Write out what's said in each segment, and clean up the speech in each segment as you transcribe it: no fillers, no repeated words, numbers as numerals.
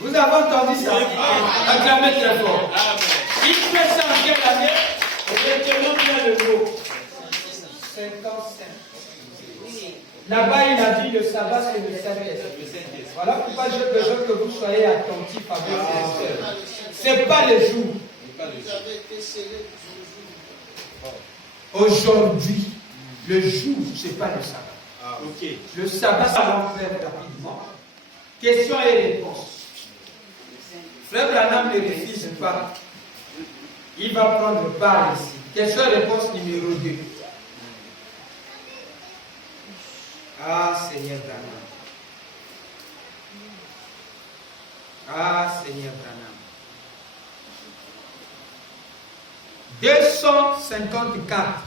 Vous avez entendu ça? Acclamez très fort. Il fait ça en quelle année? Retenons bien le mot. 55. Là-bas, il a dit le sabbat, c'est le Saint-Esprit. Voilà pourquoi j'ai besoin que vous soyez attentifs à vos sœurs. Ce n'est pas le jour. Aujourd'hui, le jour, ce n'est pas le sabbat. Le sabbat, ça va faire rapidement. Questions et réponses. Frère Branham ne refuse pas. Il va prendre part ici. Question et réponse numéro 2. Ah, Seigneur Branham. Ah, Seigneur Branham. 254.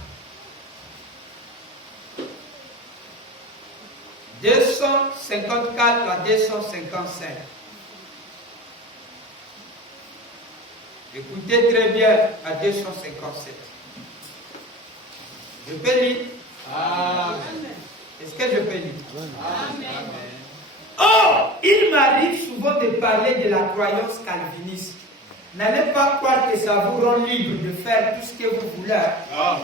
254 à 255. Écoutez très bien à 257. Je peux lire? Amen. Est-ce que je peux lire? Amen. Oh, il m'arrive souvent de parler de la croyance calviniste. N'allez pas croire que ça vous rend libre de faire tout ce que vous voulez. Amen.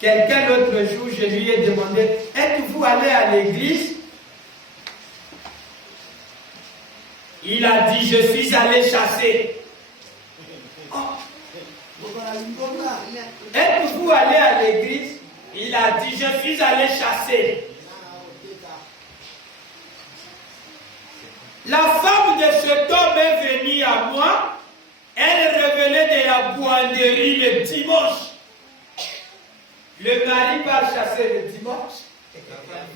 Quelqu'un l'autre jour, je lui ai demandé, êtes-vous allé à l'église? Il a dit, je suis allé chasser. Oh. Êtes-vous allé à l'église? Il a dit, je suis allé chasser. La femme de cet homme est venue à moi. Elle revenait de la buanderie le dimanche. Le mari part chasser le dimanche.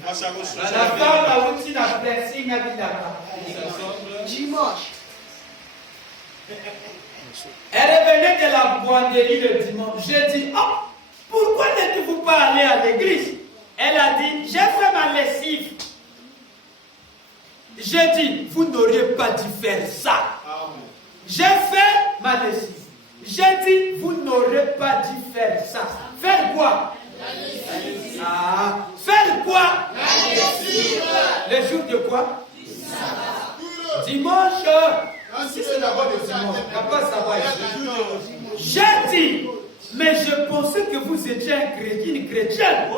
La femme a aussi la blessing à dimanche. Elle revenait de la buanderie le dimanche. J'ai dit, oh, pourquoi n'êtes-vous pas allé à l'église? Elle a dit, j'ai fait ma lessive. J'ai dit, vous n'auriez pas dû faire ça. J'ai fait ma lessive. J'ai dit, vous n'aurez pas dû faire ça. Faire quoi? Ah, faire quoi? Le jour de quoi? Dimanche. Si c'est d'abord le dimanche, il n'y a pas de sabbat. J'ai dit, mais je pensais que vous étiez un chrétien, une chrétienne.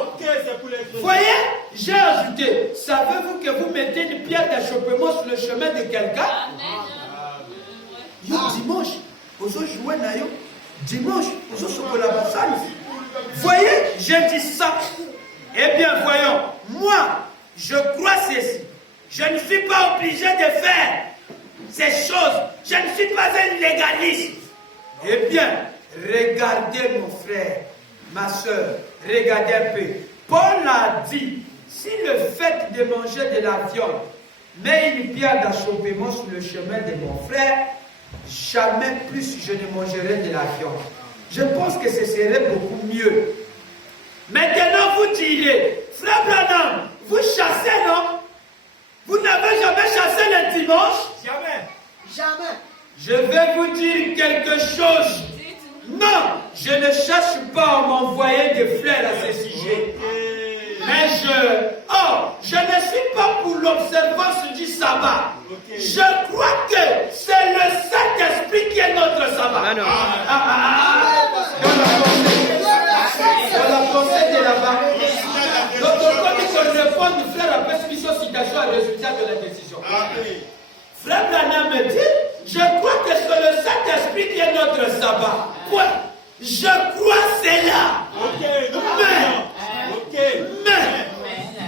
Voyez, j'ai ajouté, savez-vous que vous mettez une pierre d'achoppement sur le chemin de quelqu'un? Dimanche, vous jouez naïo. Dimanche, vous jouez la basalle. Voyez, j'ai dit ça. Eh bien, voyons, moi, je crois ceci. Je ne suis pas obligé de faire ces choses. Je ne suis pas un légaliste. Eh bien, regardez mon frère, ma soeur, regardez un peu. Paul a dit, si le fait de manger de la viande met une pierre d'achoppement sur le chemin de mon frère, jamais plus je ne mangerai de la viande. Je pense que ce serait beaucoup mieux. Maintenant vous direz, frère Branham, vous chassez, non? Vous n'avez jamais chassé le dimanche? Jamais. Jamais. Je vais vous dire quelque chose. Non, je ne cherche pas à m'envoyer des fleurs à ce sujet. Mais je ne suis pas pour l'observance du sabbat. Je crois que c'est le Saint-Esprit qui est notre sabbat. Dans la pensée de là-bas. Donc, comme il faut répondre, frère, après ce qui sont citation et résultat de la décision. Frère Branham me dit, je crois que c'est le Saint-Esprit qui est notre sabbat. Quoi? Je crois cela. Mais,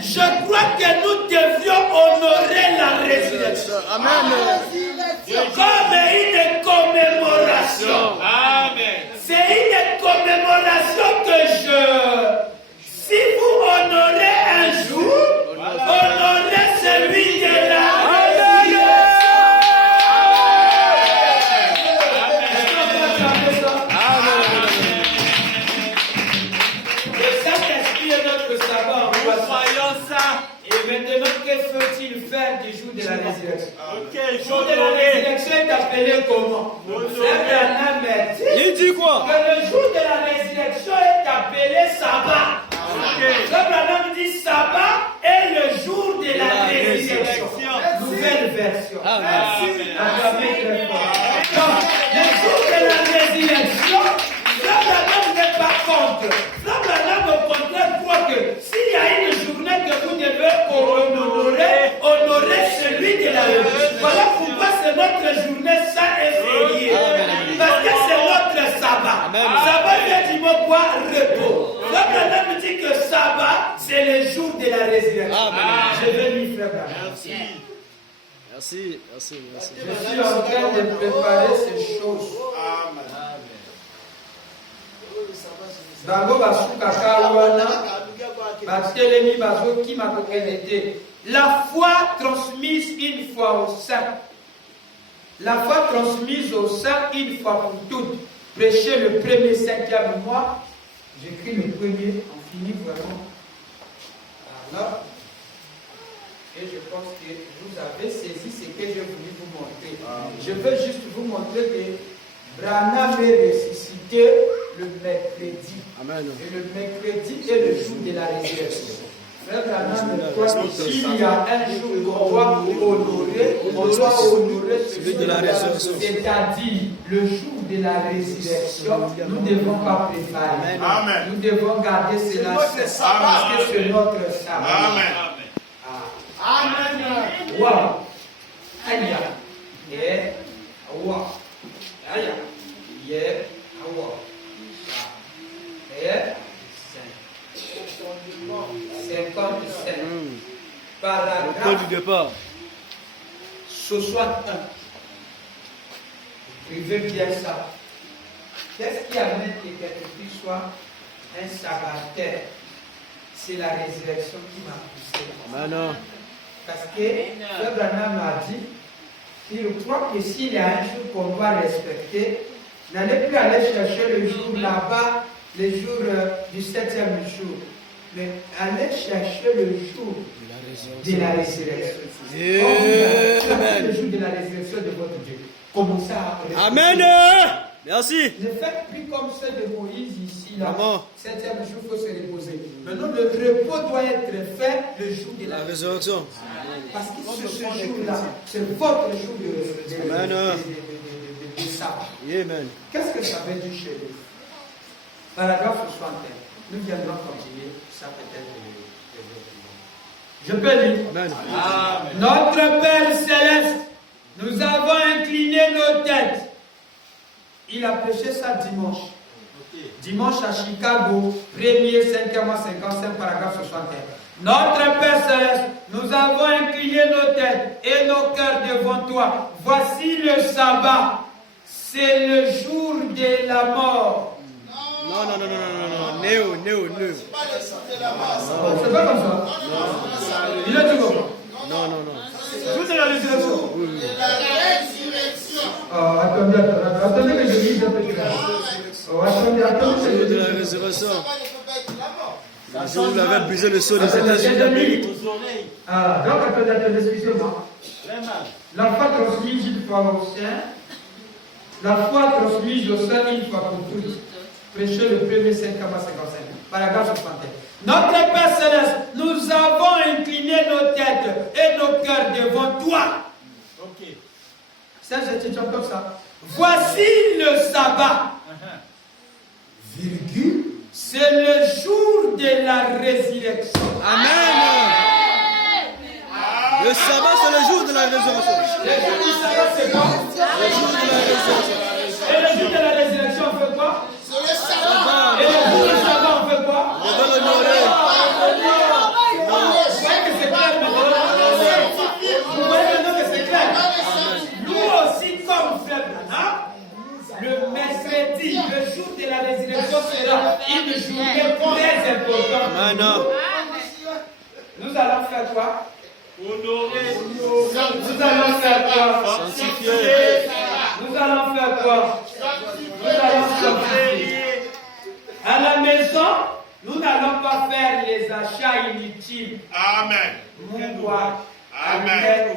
je crois que nous devions honorer la résurrection. Comme une commémoration. C'est une commémoration que si vous honorez un jour, honorez celui de la maintenant, que faut-il faire du jour de la résurrection? Le jour de la résurrection est appelé comment? Il dit quoi? Que le jour de la résurrection est appelé sabbat. Le Branham dit sabbat est le jour de la résurrection. Nous nouvelle version. Amen. Acclamez très fort. Donc, le jour de la résurrection, Frère Branham n'est pas contre. Frère Branham, au contraire, croit que s'il y a une journée que vous devez honorer celui de la résurrection. Voilà pourquoi c'est notre journée sainte et fériée. Parce que c'est notre sabbat. Sabbat vient du mot quoi? Repos. Frère Branham dit que sabbat, c'est le jour de la résurrection. Je vais lui, Frère Branham. Merci. Je suis en train de préparer ces choses. Bango basuka kawana batelemi bazoki makokelete. La foi transmise une fois au saint. La foi transmise au saint une fois pour toutes. Prêcher le premier 5e mois. J'écris le premier, on finit vraiment. Alors, et je pense que vous avez saisi ce que j'ai voulu vous montrer. Je veux juste vous montrer que Branham est ressuscité le mercredi. Amen. Et le mercredi est le jour de la résurrection. Frère Branham croit qu'il y a un jour qu'on doit honorer celui de la résurrection. C'est-à-dire le jour de la résurrection, nous ne devons pas préparer. Amen. Nous devons garder cela parce que c'est notre sabbat. Amen. Amen. Wow. Aya. Yeah. Wow. Aya. Yeah. Wow. Yeah. 55. Au Paragraphe du départ. 61. Écrivez bien ça. Qu'est-ce qui amène que quelqu'un soit un sabbataire? C'est la résurrection qui m'a poussé. Amen. Parce que Frère Branham m'a dit qu'il croit que s'il y a un jour qu'on doit respecter, n'allez plus aller chercher le jour là-bas, le jour du 7e jour, mais allez chercher le jour de la résurrection. Amen. Le jour de la résurrection de votre Dieu. Commencez à respecter. Amen. Merci. Ne faites plus comme ceux de Moïse ici, là. Maman. 7e jour, il faut se reposer. Maintenant, le repos doit être fait le jour de la La résurrection. Parce que ce jour-là, c'est votre jour de sabbat. Amen. Qu'est-ce que ça veut dire chez nous? Paragraphe 61. Nous viendrons continuer ça peut-être. Je peux lire. Amen. Notre Père Céleste, nous avons incliné nos têtes. Il a prêché ça dimanche. Dimanche à Chicago, 1er, 5e mois, 55, paragraphe 61. Notre Père Céleste, nous avons incliné nos têtes et nos cœurs devant toi. Voici le sabbat. C'est le jour de la mort. Non. Néo. C'est pas comme ça. Il est tout bon. Non. Jour de la résurrection. Attendez que je lise un peu plus. Attendez que je De la lise. résurrection. Le jour où vous avez brisé le sceau des États-Unis. Donc attendez, excusez-moi. La foi transmise une fois au sein. La foi transmise au sein une fois pour toutes. Prêchez le 1er 5 à 55. Paragraphe 61. Notre Père Céleste, nous avons incliné nos têtes et nos cœurs devant toi. Ça, je te comme ça. Voici le sabbat. Virgule. C'est le jour de la résurrection. Amen. Le sabbat, c'est le jour de la résurrection. Le jour du sabbat, c'est quoi? Le jour de la résurrection. Et le jour de la résurrection, on fait quoi? Et le jour du sabbat, on fait quoi? On va l'honorer. Vous voyez que c'est clair maintenant? Vous voyez maintenant que c'est clair? Nous aussi, comme Frère Branham, le mercredi, le jour de la résurrection sera une journée très importante. Amen. Nous allons faire quoi? Honorer. Nous allons faire quoi? Sanctifier. Nous allons faire quoi? Nous allons sanctifier. À la maison, nous n'allons pas faire les achats inutiles. Amen. Mouwa, Amen.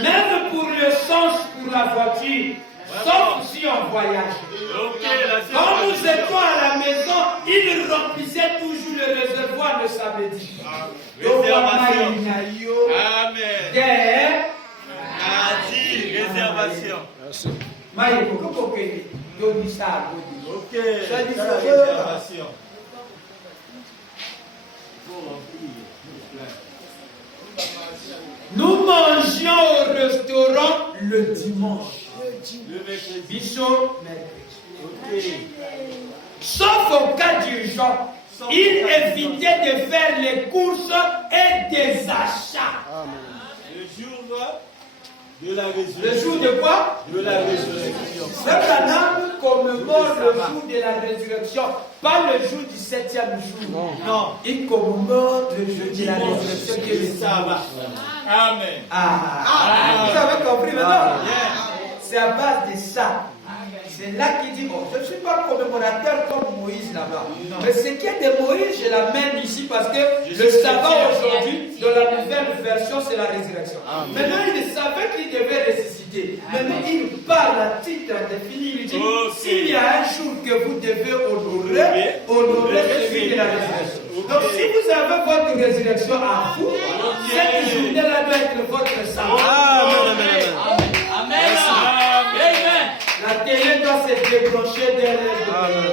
Même pour le sens pour la voiture, sauf si on voyage. Quand nous étions à la maison, il remplissait toujours le réservoir le samedi. Réservation. Amen. Maladie. Réservation. Merci. Ok. Réservation. Nous mangions au restaurant le dimanche. Le mercredi. Bichot, mercredi. Ok. Sauf au cas d'urgence, il évitait de faire les courses et des achats. Le jour de la résurrection. Le jour de quoi? De la résurrection. Le Canaan commémore le jour de la résurrection, pas le jour du 7e jour. Non, il commémore le jour de la résurrection qui est le sabbat. Amen. Vous avez compris maintenant? C'est à base de ça. C'est là qu'il dit, oh, je ne suis pas commémorateur comme Moïse là-bas. Mais ce qui est de Moïse, je l'amène ici parce que le sabbat aujourd'hui, dans la nouvelle version, c'est la résurrection. Maintenant, il savait qu'il devait ressusciter. Maintenant, il parle à titre défini. Il dit, s'il y a un jour que vous devez honorer, honorez celui de la résurrection. Donc, si vous avez votre résurrection à vous, cette journée-là doit être votre sabbat. Amen. La télé doit se débrancher derrière.